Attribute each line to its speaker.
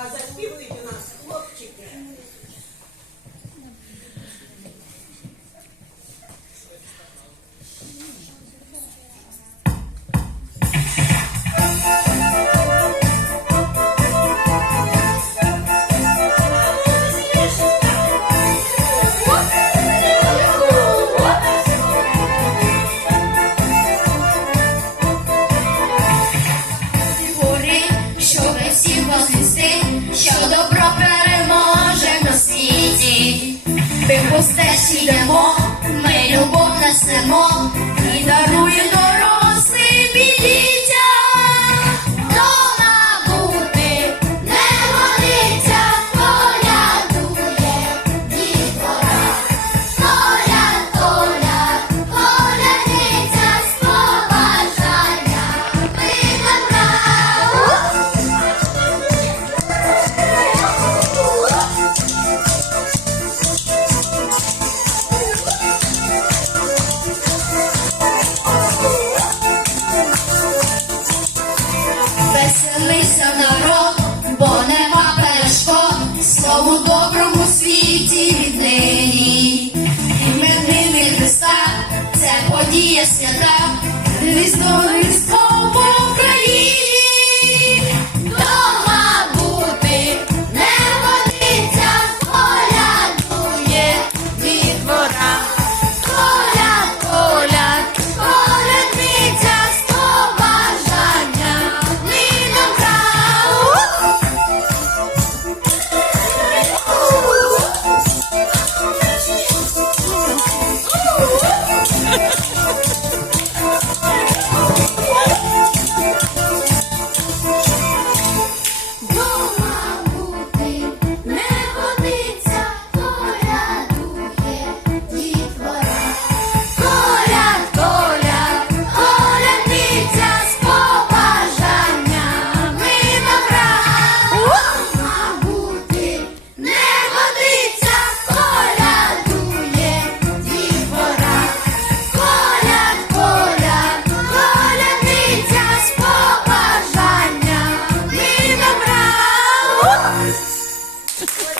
Speaker 1: 啊，在第五位呢。Ми по стежці йдемо, ми і дарує Веселися народ, бо нема перешкод, слову доброму світі віднині. Іменини Христа, це подія свята, Різдво, Різдво,